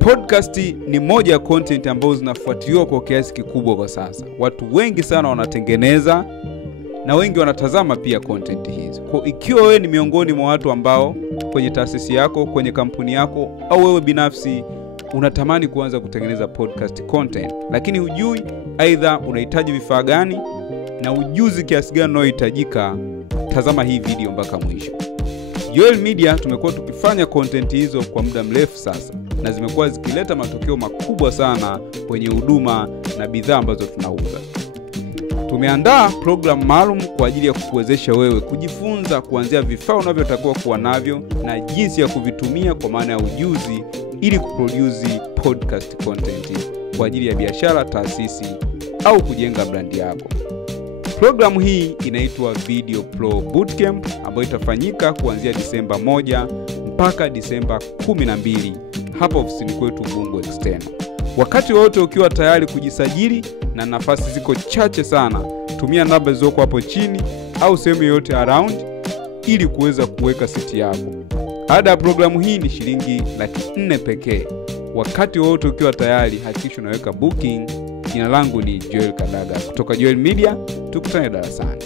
Podcast ni moja ya content ambazo zinafuatiliwa kwa kiasi kikubwa kwa sasa. Watu wengi sana wanatengeneza na wengi wanatazama pia content hizi. Kwa ikiwa wewe ni miongoni mwa watu ambao kwenye taasisi yako, kwenye kampuni yako au wewe binafsi unatamani kuanza kutengeneza podcast content, lakini hujui aidha unahitaji vifaa gani na ujuzi kiasi gani unaohitajika, tazama hii video mpaka mwisho. Joel Media tumekuwa tukifanya content hizo kwa muda mrefu sasa na zimekuwa zikileta matokeo makubwa sana kwenye huduma na bidhaa ambazo tunauza. Tumeandaa program maalum kwa ajili ya kukuwezesha wewe kujifunza kuanzia vifaa unavyotakiwa kuwa navyo na jinsi ya kuvitumia kwa maana ya ujuzi ili kuproduce podcast content kwa ajili ya biashara, taasisi au kujenga brand yako. Programu hii inaitwa Video Pro Bootcamp ambayo itafanyika kuanzia Disemba 1 mpaka Disemba 12 hapa ofisini kwetu Bungo External. Wakati wote ukiwa tayari kujisajili na nafasi ziko chache sana, tumia namba zilizoko hapo chini au sehemu yote around ili kuweza kuweka siti yako. Ada ya programu hii ni shilingi 400,000 pekee. Wakati wote ukiwa tayari, hakikisha unaweka booking. Jina langu ni Joel Kadaga kutoka Joel Media. Tukutane darasani.